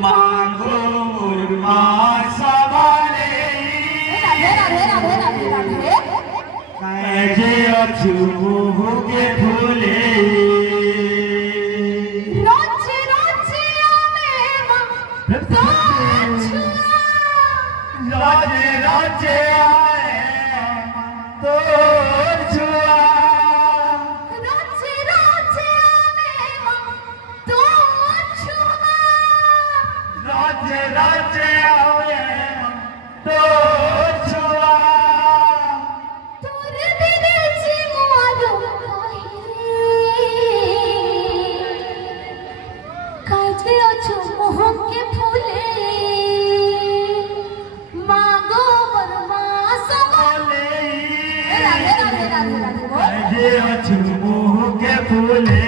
मांगूर मासवाले कैजे अछूगे फूले रोचे रोचे आमे रोजे रोजे आए तो छुआ रोचे रोचे आमे तो छुआ रोजे रोजे आए तो छुआ तोर बिने जीवारो काहे अछु मोह के फूले मागो बरमा सवाले राधे राधे राधे राधे कैजे अछूगे के फूले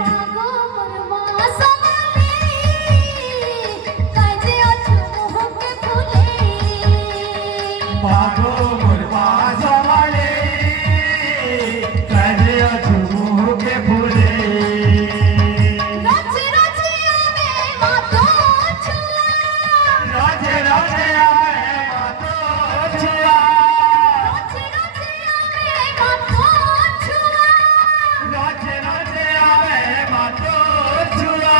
मागो बरमा सवाले काहे अछु मोह के फूले मागो मुर्मा सवाले कैजे अछूगे फूले रोचे रोचे आमे मातो छुआ रोजे रोजे आए मातो छुआ रोचे रोचे आमे मातो छुआ रोजे रोजे आए मातो छुआ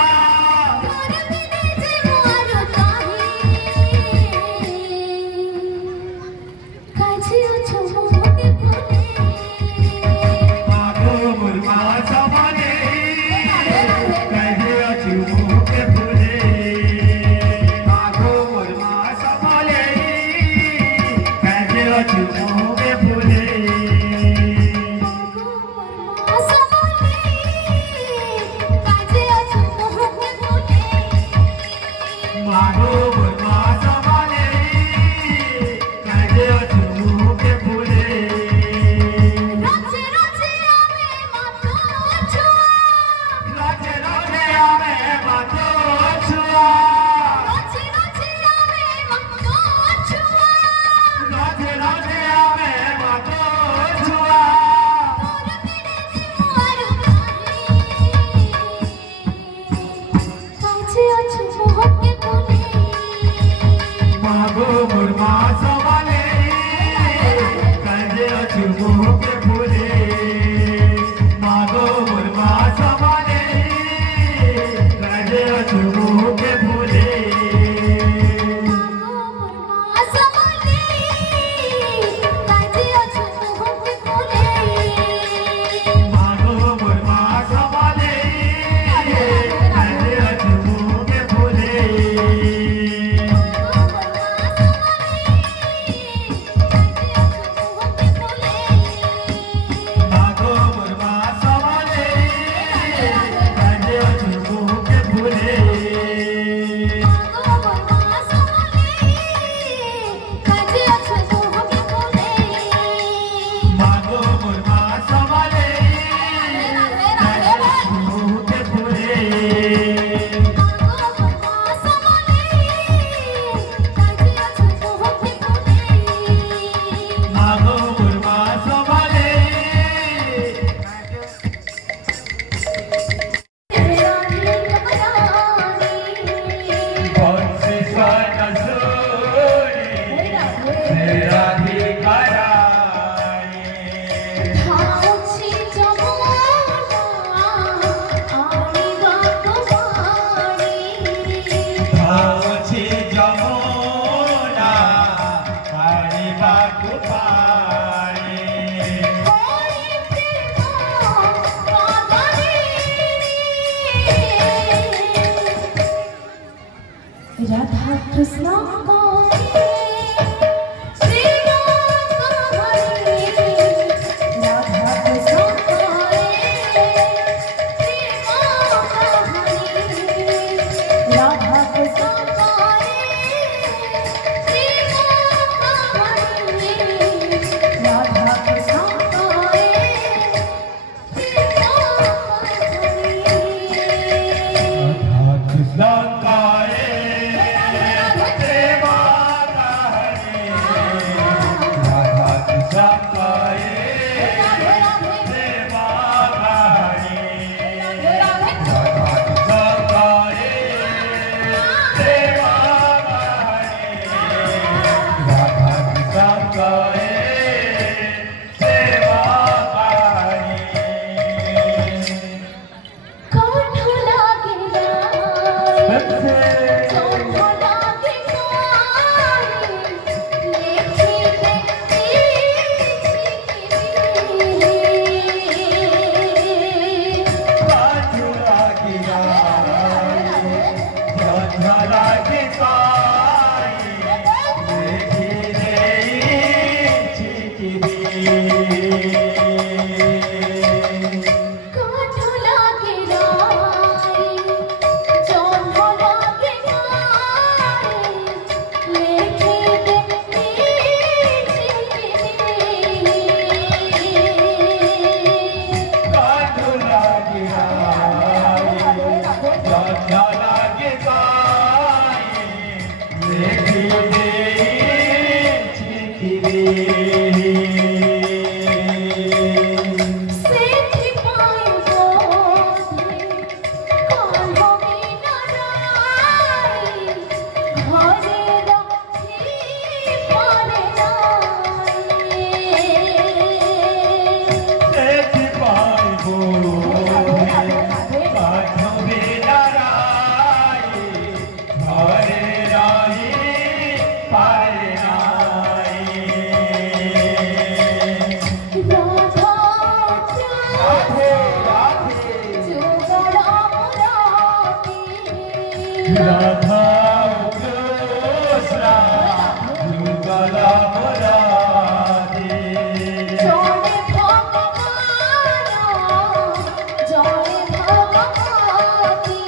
तोर बिने जीवारो काहे अछु मोह के फूले मागो मुर्मा सवाले कैजे अछूगे फूले मागो मुर्मा सवाले कैजे अछूगे फूले मागो मुर्मा सवाले कैजे अछूगे फूले रोचे रोचे आमे मातो छुआ रोजे रोजे आवे मातो छुआ रोचे रोचे आमे मातो छुआ रोजे रोजे आवे मातो छुआ तोर बिने जीवारो काहे अछु मोह के फूले मागो मुर्मा सवाले कैजे अछूगे फूले मागो मुर्मा सवाले कैजे अछूगे फूले मागो बरमा सवाले काहे अछु मोह के फूले मागो मुर्मा सवाले कैजे अछूगे फूले मागो मुर्मा सवाले कैजे अछूगे फूले मागो मुर्मा सवाले कैजे अछूगे फूले मागो मुर्मा सवाले बहुत से सनसोरी राधी कराए भावछे जमुना पानी बाकु पाए राधा कृष्ण कृष्ण काए রাধা কৃষ্ণ যুগল মুরারি জয় ভগবান জয় ভগবতী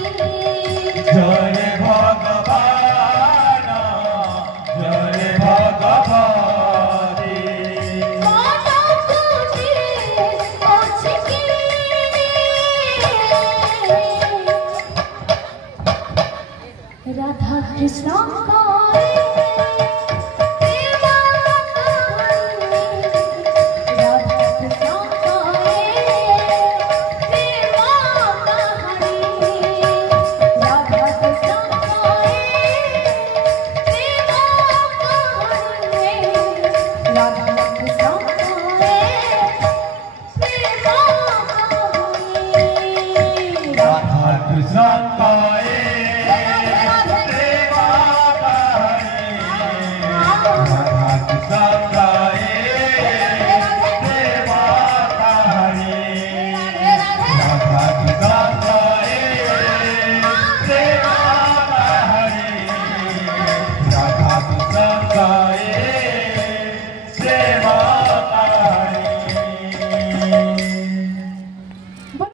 জয় ভগবান জয় ভগবতী রাধা কৃষ্ণ